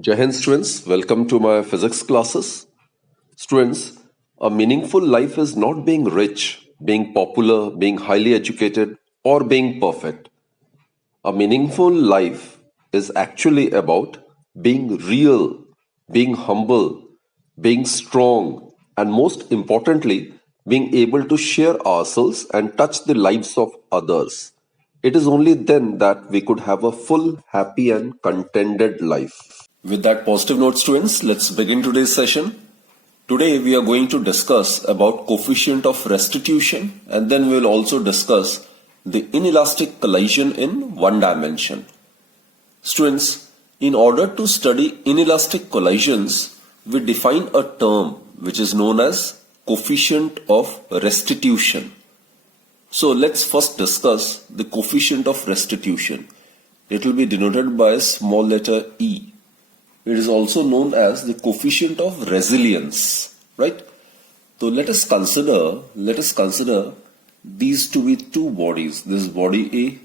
Jai Hind students, welcome to my physics classes. Students, a meaningful life is not being rich, being popular, being highly educated, or being perfect. A meaningful life is actually about being real, being humble, being strong, and most importantly, being able to share ourselves and touch the lives of others. It is only then that we could have a full, happy, and contented life. With that positive note, students, let's begin today's session. Today we are going to discuss about coefficient of restitution, and then we will also discuss the inelastic collision in one dimension. Students, in order to study inelastic collisions, we define a term which is known as coefficient of restitution. So let's first discuss the coefficient of restitution. It will be denoted by a small letter e. It is also known as the coefficient of resilience, right? So let us consider these to be two bodies. This is body A.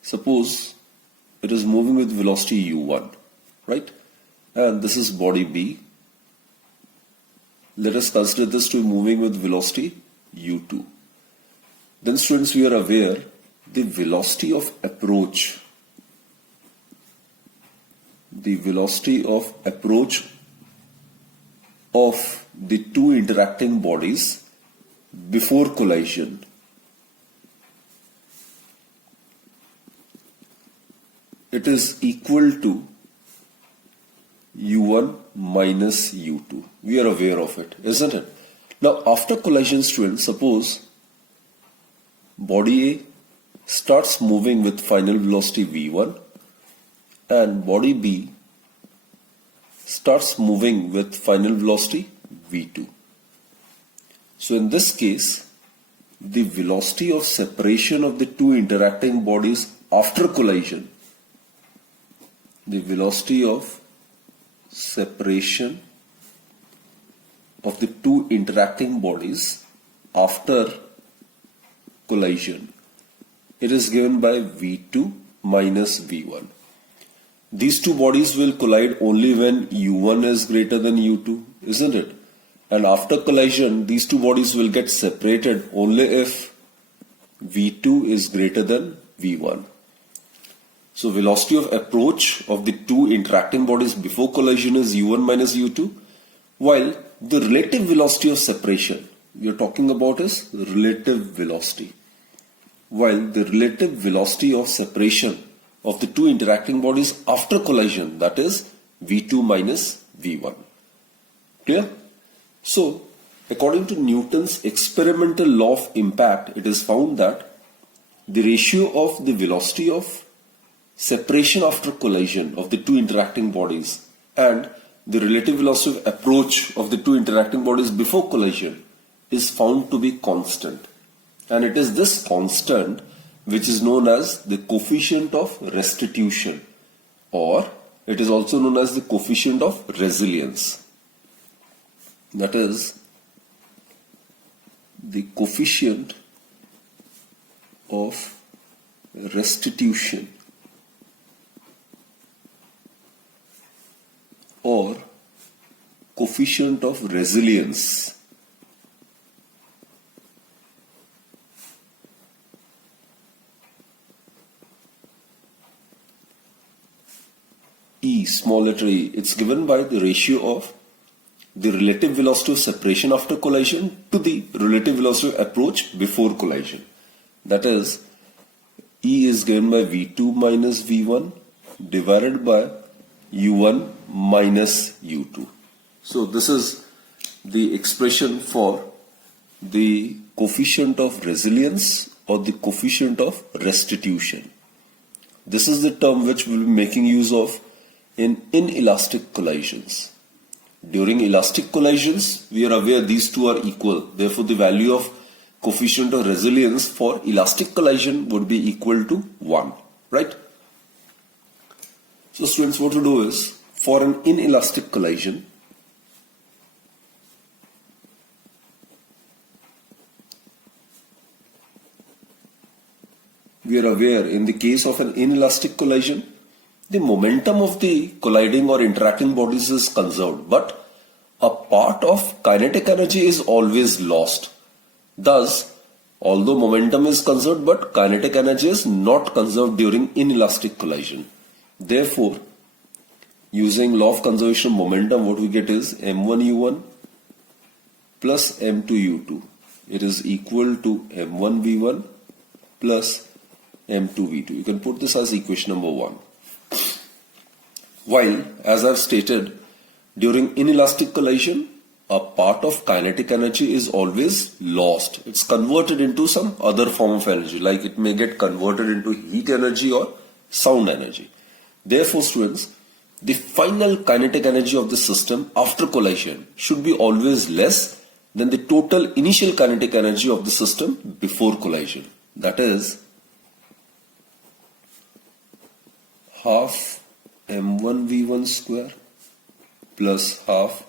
Suppose it is moving with velocity u1, right? And this is body B. Let us consider this to be moving with velocity u2. Then students, we are aware the velocity of approach of the two interacting bodies before collision it is equal to u1 minus u2. We are aware of it, isn't it? Now after collision, students, suppose body A starts moving with final velocity v1 and body B starts moving with final velocity v2. So in this case, the velocity of separation of the two interacting bodies after collision, the velocity of separation of the two interacting bodies after collision, it is given by v2 minus v1. These two bodies will collide only when u1 is greater than u2, isn't it? And after collision, these two bodies will get separated only if v2 is greater than v1. So velocity of approach of the two interacting bodies before collision is u1 minus u2, while the relative velocity of separation we are talking about is relative velocity. While the relative velocity of separation of the two interacting bodies after collision, that is v2 minus v1. Clear? So, according to Newton's experimental law of impact, it is found that the ratio of the velocity of separation after collision of the two interacting bodies and the relative velocity of approach of the two interacting bodies before collision is found to be constant. And it is this constant which is known as the coefficient of restitution, or it is also known as the coefficient of resilience. That is the coefficient of restitution or coefficient of resilience. E, small letter e, it's given by the ratio of the relative velocity of separation after collision to the relative velocity of approach before collision. That is, E is given by v2 minus v1 divided by u1 minus u2. So this is the expression for the coefficient of resilience or the coefficient of restitution. This is the term which we will be making use of in inelastic collisions. During elastic collisions, we are aware these two are equal. Therefore, the value of coefficient of resilience for elastic collision would be equal to 1, right? So students, what to do is, for an inelastic collision, we are aware in the case of an inelastic collision, the momentum of the colliding or interacting bodies is conserved, but a part of kinetic energy is always lost. Thus, although momentum is conserved, but kinetic energy is not conserved during inelastic collision. Therefore, using law of conservation of momentum, what we get is m1u1 plus m2u2. It is equal to m1v1 plus m2v2. You can put this as equation number 1. While, as I've stated, during inelastic collision, a part of kinetic energy is always lost. It's converted into some other form of energy, like it may get converted into heat energy or sound energy. Therefore, students, the final kinetic energy of the system after collision should be always less than the total initial kinetic energy of the system before collision. That is half m1v1 square plus half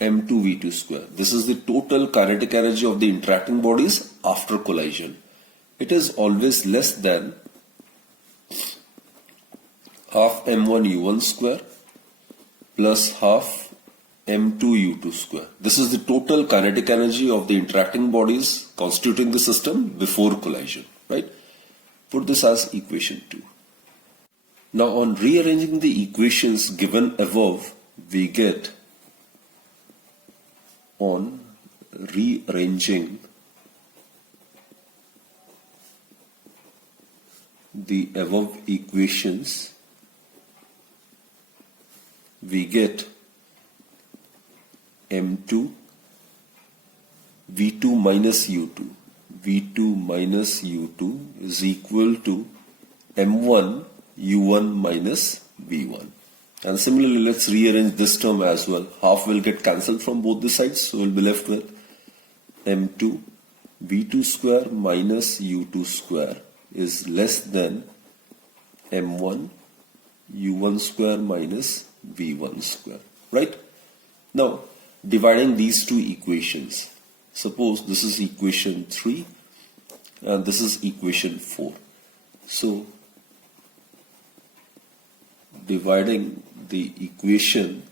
m2v2 square. This is the total kinetic energy of the interacting bodies after collision. It is always less than half m1u1 square plus half m2u2 square. This is the total kinetic energy of the interacting bodies constituting the system before collision, right? Put this as equation 2. Now, on rearranging the equations given above, we get on rearranging the above equations, we get m2 v2 minus u2. v2 minus u2 is equal to m1 u1 minus v1. And similarly, let's rearrange this term as well. Half will get cancelled from both the sides, so we'll be left with m2 v2 square minus u2 square is less than m1 u1 square minus v1 square, right? Now, dividing these two equations, suppose this is equation 3 and this is equation 4. So, dividing the equation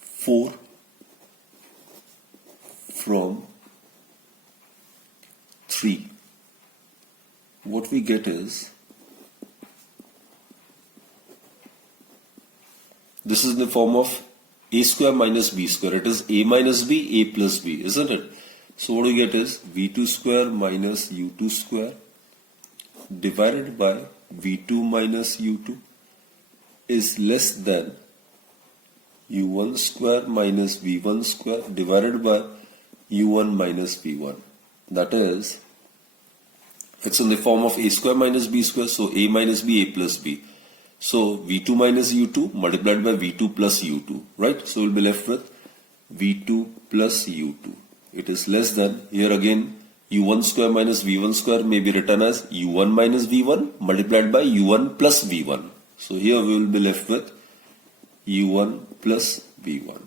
4 from 3, what we get is, this is in the form of a square minus b square. It is a minus b, a plus b, isn't it? So what we get is v2 square minus u2 square divided by v2 minus u2 is less than u1 square minus v1 square divided by u1 minus v1. That is, it's in the form of a square minus b square, so a minus b, a plus b. So v2 minus u2 multiplied by v2 plus u2, right? So we'll be left with v2 plus u2. It is less than, here again, u1 square minus v1 square may be written as u1 minus v1 multiplied by u1 plus v1. So here we will be left with u1 plus v1.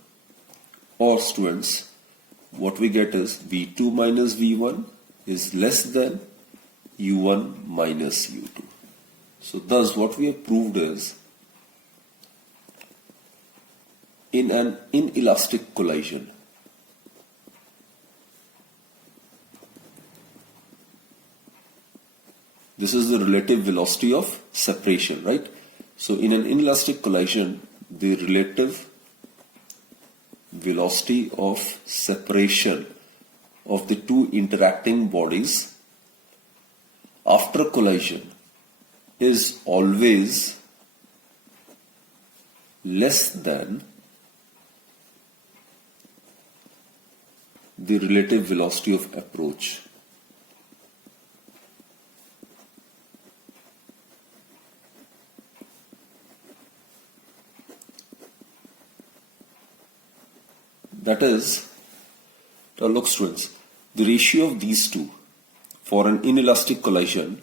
Or students, what we get is v2 minus v1 is less than u1 minus u2. So thus what we have proved is, in an inelastic collision, this is the relative velocity of separation, right? So in an inelastic collision, the relative velocity of separation of the two interacting bodies after collision is always less than the relative velocity of approach. That is, now look students, the ratio of these two for an inelastic collision,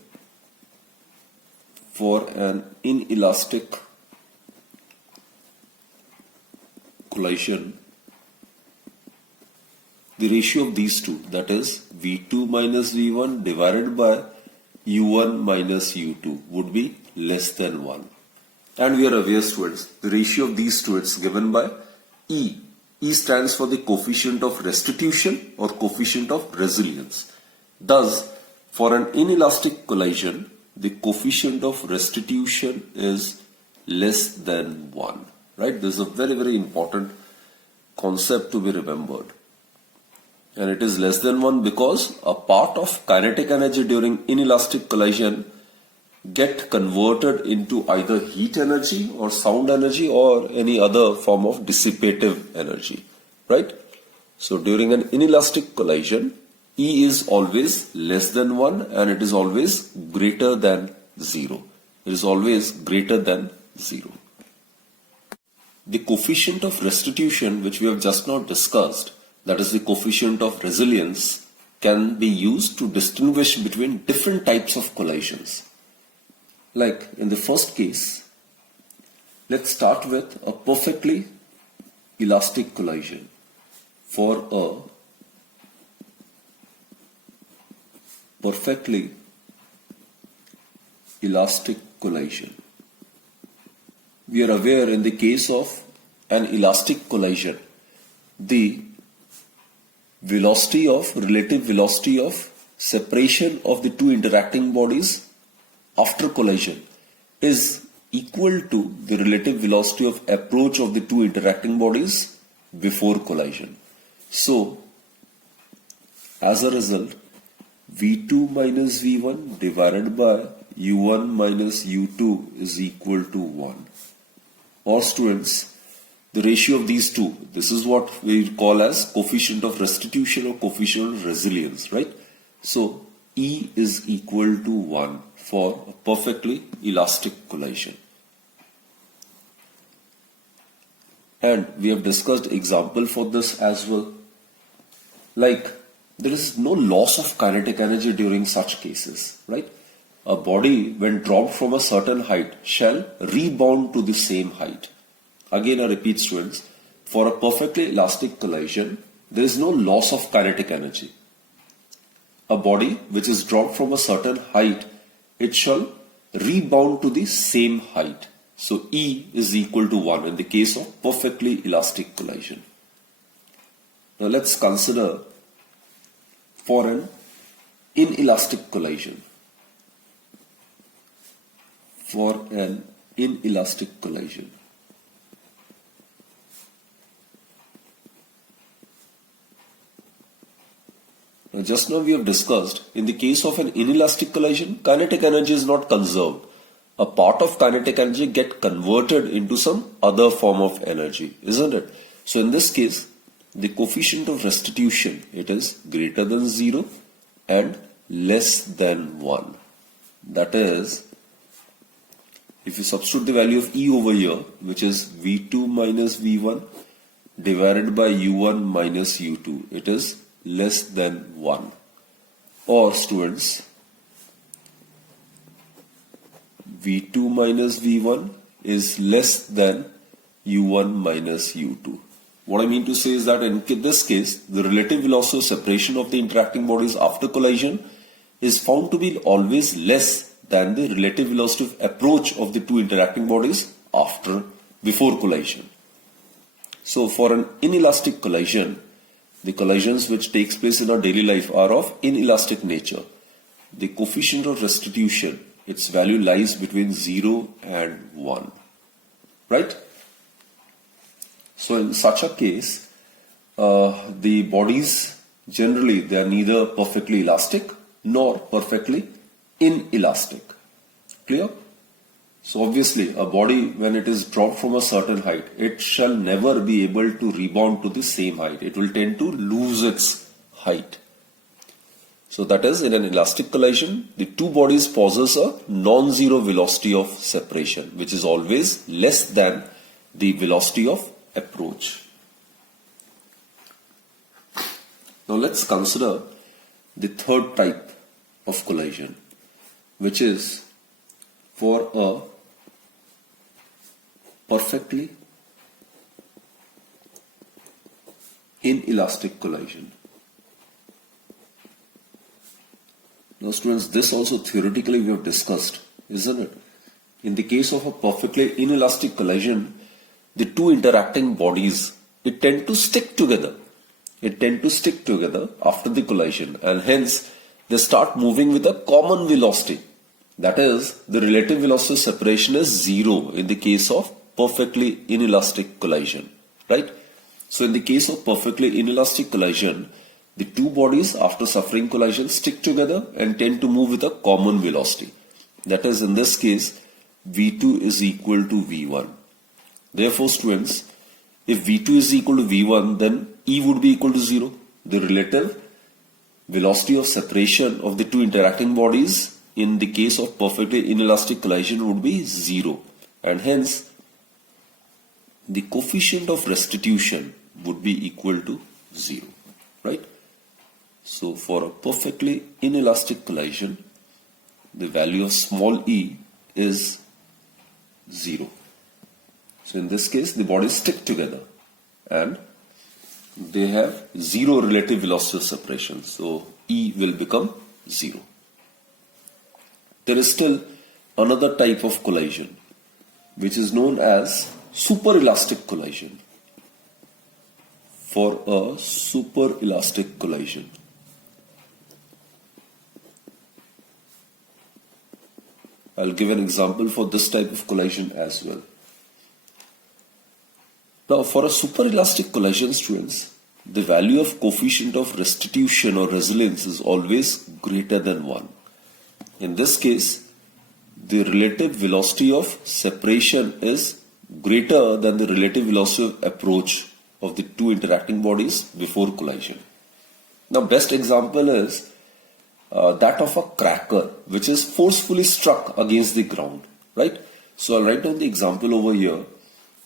the ratio of these two, that is v2 minus v1 divided by u1 minus u2 would be less than 1. And we are aware, students, the ratio of these two is given by E. E stands for the coefficient of restitution or coefficient of resilience. Thus, for an inelastic collision, the coefficient of restitution is less than 1. Right? This is a very, very important concept to be remembered. And it is less than 1 because a part of kinetic energy during inelastic collision get converted into either heat energy or sound energy or any other form of dissipative energy, right? So during an inelastic collision, E is always less than 1 and it is always greater than 0. It is always greater than 0. The coefficient of restitution, which we have just now discussed, that is the coefficient of resilience, can be used to distinguish between different types of collisions. Like in the first case, let's start with a perfectly elastic collision. For a perfectly elastic collision, we are aware in the case of an elastic collision, the relative velocity of separation of the two interacting bodies after collision is equal to the relative velocity of approach of the two interacting bodies before collision. So, as a result, V2 minus V1 divided by U1 minus U2 is equal to 1. Or students, the ratio of these two, this is what we call as coefficient of restitution or coefficient of resilience, right? So, E is equal to 1 for a perfectly elastic collision. And we have discussed example for this as well. Like, there is no loss of kinetic energy during such cases, right? A body, when dropped from a certain height, shall rebound to the same height. Again, I repeat, students, for a perfectly elastic collision, there is no loss of kinetic energy. A body which is dropped from a certain height, it shall rebound to the same height. So E is equal to 1 in the case of perfectly elastic collision. Now let's consider for an inelastic collision. For an inelastic collision. Now just now we have discussed, in the case of an inelastic collision, kinetic energy is not conserved. A part of kinetic energy get converted into some other form of energy, isn't it? So in this case, the coefficient of restitution, it is greater than 0 and less than 1. That is, if you substitute the value of E over here, which is V2 minus V1 divided by U1 minus U2, it is less than 1. Or students, V2 minus V1 is less than U1 minus U2. What I mean to say is that in this case, the relative velocity of separation of the interacting bodies after collision is found to be always less than the relative velocity of approach of the two interacting bodies before collision. So for an inelastic collision, the collisions which takes place in our daily life are of inelastic nature. The coefficient of restitution, its value lies between 0 and 1. Right? So in such a case, the bodies generally, they are neither perfectly elastic nor perfectly inelastic. Clear? So obviously a body, when it is dropped from a certain height, it shall never be able to rebound to the same height. It will tend to lose its height. So that is, in an elastic collision, the two bodies possess a non-zero velocity of separation, which is always less than the velocity of approach. Now let's consider the third type of collision, which is for a perfectly inelastic collision. Now students, this also theoretically we have discussed, isn't it? In the case of a perfectly inelastic collision, the two interacting bodies, it tend to stick together. It tend to stick together after the collision, and hence they start moving with a common velocity. That is, the relative velocity of separation is zero in the case of perfectly inelastic collision, right? So in the case of perfectly inelastic collision, the two bodies after suffering collision stick together and tend to move with a common velocity. That is, in this case, V2 is equal to V1. Therefore, students, if V2 is equal to V1, then E would be equal to 0. The relative velocity of separation of the two interacting bodies in the case of perfectly inelastic collision would be 0. And hence, the coefficient of restitution would be equal to 0. Right? So, for a perfectly inelastic collision, the value of small e is 0. So in this case, the bodies stick together and they have 0 relative velocity of separation. So E will become 0. There is still another type of collision which is known as superelastic collision. For a superelastic collision, I'll give an example for this type of collision as well. Now, for a superelastic collision, students, the value of coefficient of restitution or resilience is always greater than 1. In this case, the relative velocity of separation is greater than the relative velocity of approach of the two interacting bodies before collision. Now, best example is that of a cracker which is forcefully struck against the ground, right? So I'll write down the example over here.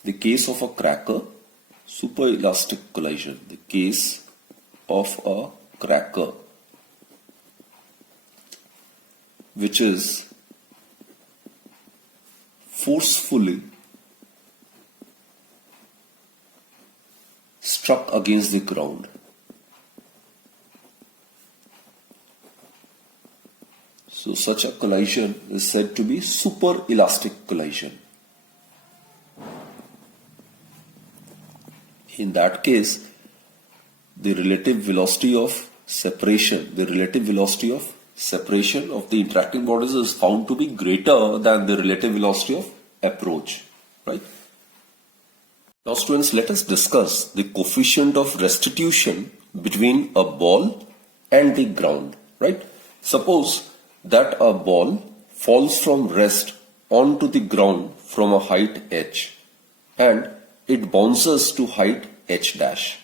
The case of a cracker, superelastic collision. The case of a cracker which is forcefully struck against the ground. So such a collision is said to be superelastic collision. In that case, the relative velocity of separation, of the interacting bodies is found to be greater than the relative velocity of approach, right? Now students, let us discuss the coefficient of restitution between a ball and the ground, right? Suppose that a ball falls from rest onto the ground from a height h and it bounces to height h dash.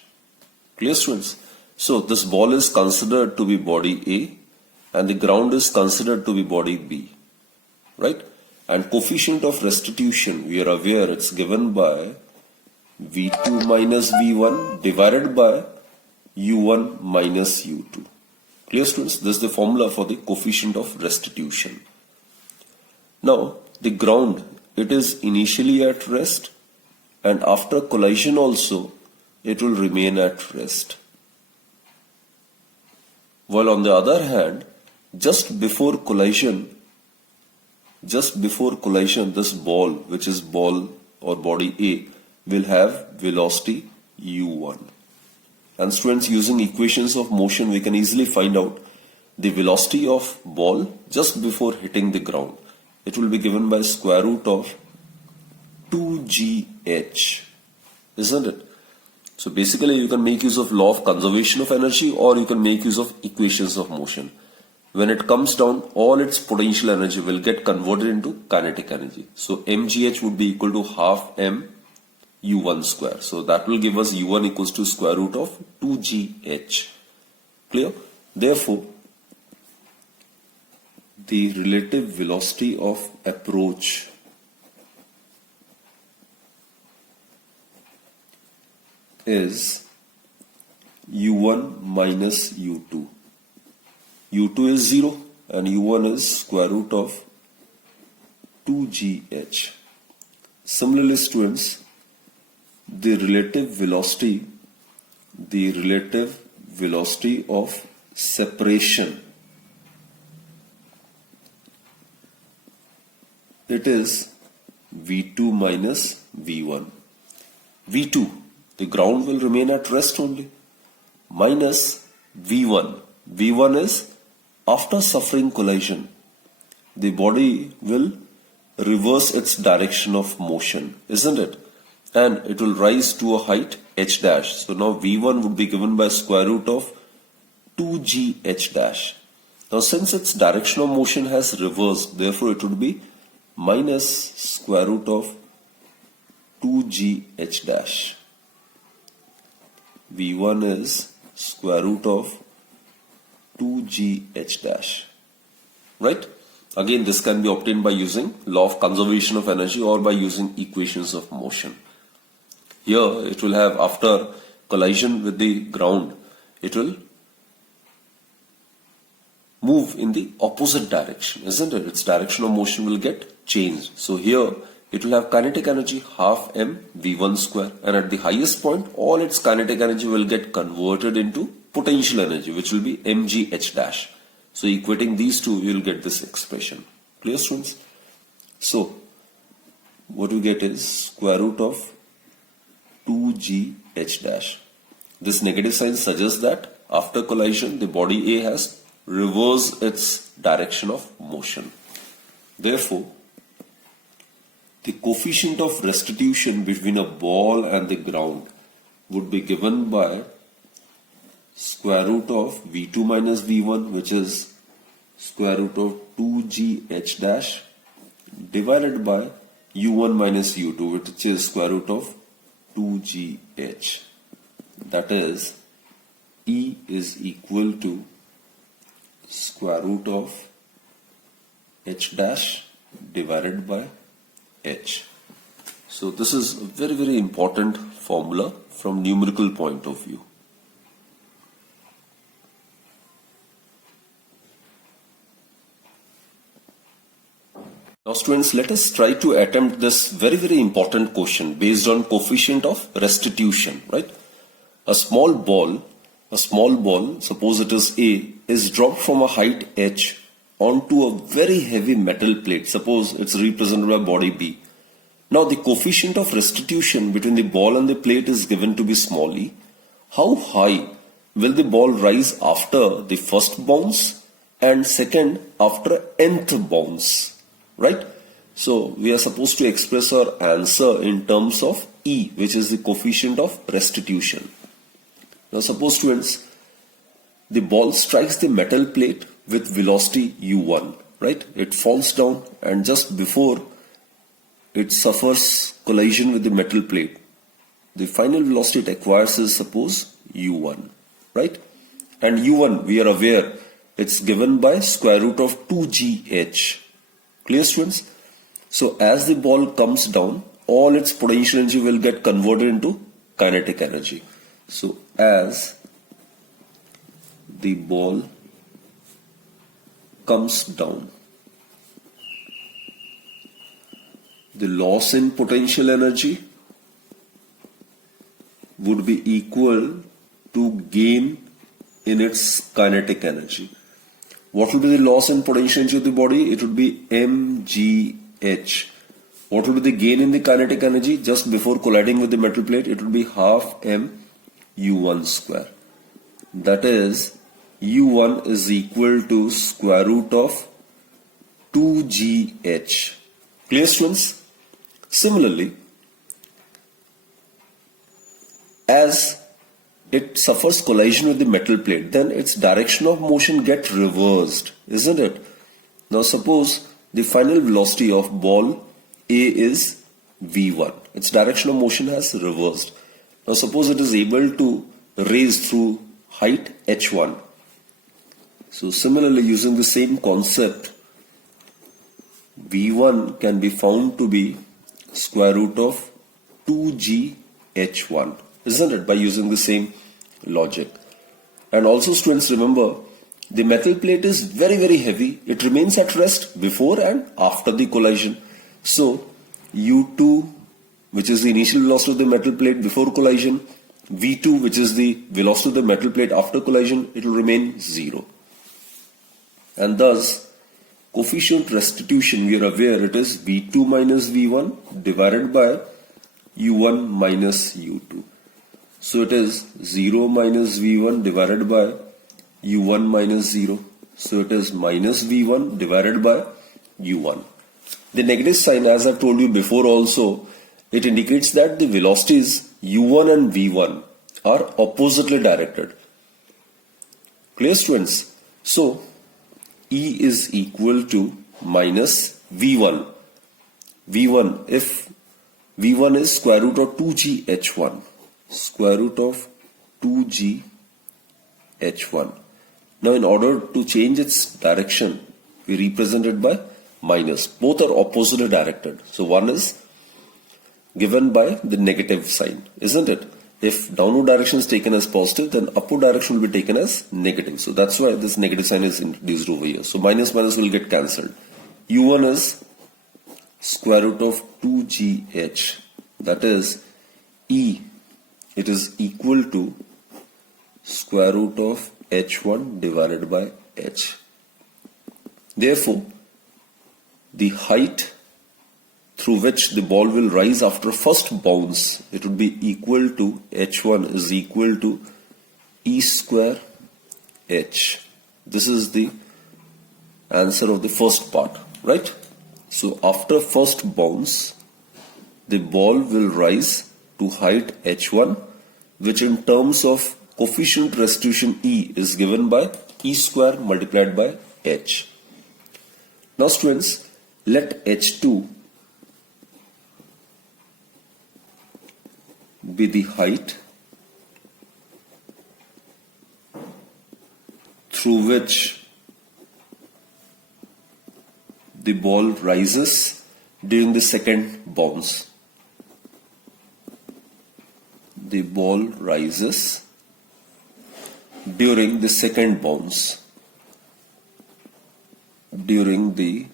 Clear, students? So this ball is considered to be body A and the ground is considered to be body B, right? And coefficient of restitution, we are aware it's given by V2 minus V1 divided by U1 minus U2. Clear, students? This is the formula for the coefficient of restitution. Now, the ground, it is initially at rest and after collision also, it will remain at rest. While on the other hand, just before collision, this ball, which is ball or body A, will have velocity u1. And students, using equations of motion, we can easily find out the velocity of ball just before hitting the ground. It will be given by square root of 2gh, isn't it? So basically you can make use of law of conservation of energy or you can make use of equations of motion. When it comes down, all its potential energy will get converted into kinetic energy. So mgh would be equal to half m u1 square. So that will give us u1 equals to square root of 2gh. Clear? Therefore, the relative velocity of approach is u1 minus u2. u2 is 0 and u1 is square root of 2gh. Similarly, students, the relative velocity of separation it is V2 minus V1. V2, the ground will remain at rest only, minus V1. V1 is after suffering collision, the body will reverse its direction of motion, isn't it? And it will rise to a height h dash. So now V1 would be given by square root of 2g h dash. Now since its direction of motion has reversed, therefore it would be minus square root of 2g h dash. V1 is square root of 2g h dash. Right? Again, this can be obtained by using law of conservation of energy or by using equations of motion. Here it will have, after collision with the ground, it will move in the opposite direction, isn't it? Its direction of motion will get changed. So here it will have kinetic energy half m v1 square, and at the highest point all its kinetic energy will get converted into potential energy, which will be mg h dash. So equating these two, you will get this expression. Clear, students? So what we get is square root of 2g h dash. This negative sign suggests that after collision, the body A has reversed its direction of motion. Therefore, the coefficient of restitution between a ball and the ground would be given by square root of V2 minus V1, which is square root of 2g h dash, divided by U1 minus U2, which is square root of 2g h. That is, E is equal to square root of h dash divided by h. So this is a very, very important formula from numerical point of view. Now students, let us try to attempt this very, very important question based on coefficient of restitution, right? A small ball, suppose it is A, is dropped from a height h onto a very heavy metal plate. Suppose it's represented by body B. Now the coefficient of restitution between the ball and the plate is given to be small e. How high will the ball rise after the first bounce and second after nth bounce? Right? So we are supposed to express our answer in terms of E, which is the coefficient of restitution. Now suppose, students, the ball strikes the metal plate with velocity u1, right? It falls down, and just before it suffers collision with the metal plate, the final velocity it acquires is, suppose, u1, right? And u1, we are aware, it's given by square root of 2gh. Clear, students? So as the ball comes down, all its potential energy will get converted into kinetic energy. So as the ball comes down, the loss in potential energy would be equal to gain in its kinetic energy. What will be the loss in potential energy of the body? It would be mgh. What would be the gain in the kinetic energy just before colliding with the metal plate? It would be half m u1 square. That is, u1 is equal to square root of 2gh. Clear, students? Similarly, as it suffers collision with the metal plate, then its direction of motion gets reversed, isn't it? Now suppose the final velocity of ball A is v1. Its direction of motion has reversed. Now suppose it is able to raise through height h1. So similarly, using the same concept, v1 can be found to be square root of 2g h1, isn't it, by using the same logic. And also, students, remember, the metal plate is very, very heavy. It remains at rest before and after the collision. So u2, which is the initial velocity of the metal plate before collision, v2, which is the velocity of the metal plate after collision, it will remain 0. And thus coefficient restitution, we are aware it is V2 minus V1 divided by U1 minus U2. So it is 0 minus V1 divided by U1 minus 0. So it is minus V1 divided by U1. The negative sign, as I've told you before also, it indicates that the velocities U1 and V1 are oppositely directed. Clear, students? So E is equal to minus V1. V1, if V1 is square root of 2g h1, square root of 2g h1. Now in order to change its direction, we represent it by minus. Both are oppositely directed. So one is given by the negative sign, isn't it? If downward direction is taken as positive, then upward direction will be taken as negative. So that's why this negative sign is introduced over here. So minus minus will get cancelled. U1 is square root of 2gh. That is E. It is equal to square root of h1 divided by h. Therefore, the height through which the ball will rise after first bounce, it would be equal to h1 is equal to E square h. This is the answer of the first part, right? So after first bounce, the ball will rise to height h1, which in terms of coefficient restitution E is given by E square multiplied by h. Now students, let h2 be the height through which the ball rises during the second bounce. The ball rises during the second bounce. During the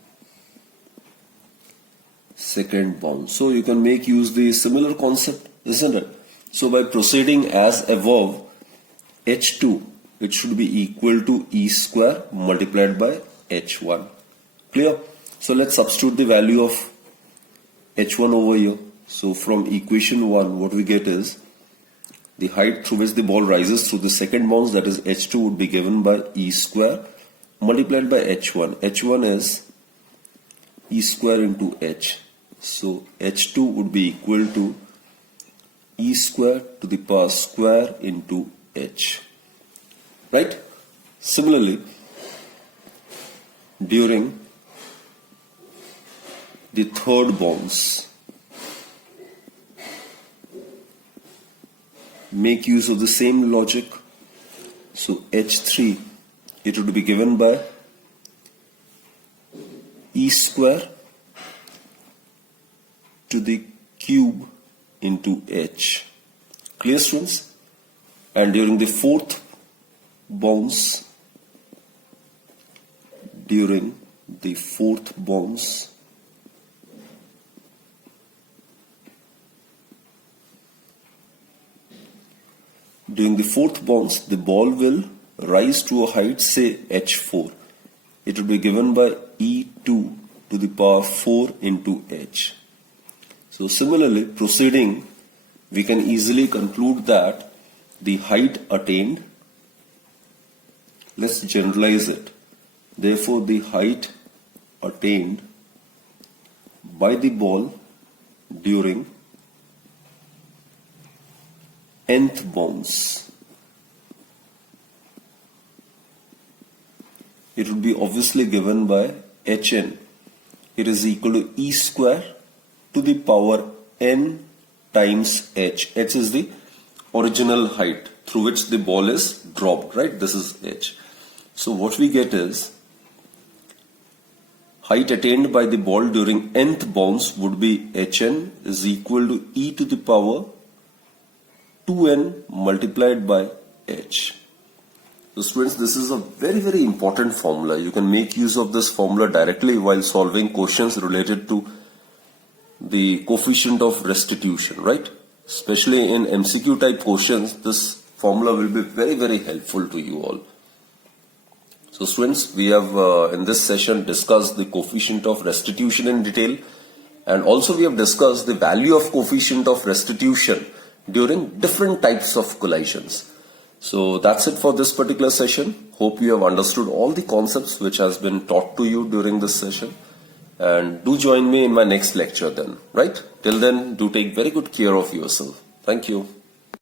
second bounce. So you can make use the similar concept, isn't it? So by proceeding as above, h2, it should be equal to E square multiplied by h1. Clear? So let's substitute the value of h1 over here. So from equation 1, what we get is the height through which the ball rises through the second bounce, that is h2, would be given by E square multiplied by h1. h1 is E square into h. So h2 would be equal to E square to the power square into h. Right? Similarly, during the third bounce, make use of the same logic. So h3, it would be given by E square to the cube into h. Clear, students? And during the fourth bounce, during the fourth bounce, the ball will rise to a height, say h4. It will be given by E2 to the power 4 into h. So similarly, proceeding, we can easily conclude that the height attained, let's generalize it. Therefore, the height attained by the ball during nth bounce, it would be obviously given by hn. It is equal to E square to the power n times h. H is the original height through which the ball is dropped, right? This is h. So what we get is height attained by the ball during nth bounce would be hn is equal to e to the power 2n multiplied by h. So students, this is a very important formula. You can make use of this formula directly while solving questions related to the coefficient of restitution, right? Especially in MCQ type questions, this formula will be very helpful to you all. So students, we have in this session discussed the coefficient of restitution in detail, and also we have discussed the value of coefficient of restitution during different types of collisions. So that's it for this particular session. Hope you have understood all the concepts which has been taught to you during this session. And do join me in my next lecture then, right? Till then, do take very good care of yourself. Thank you.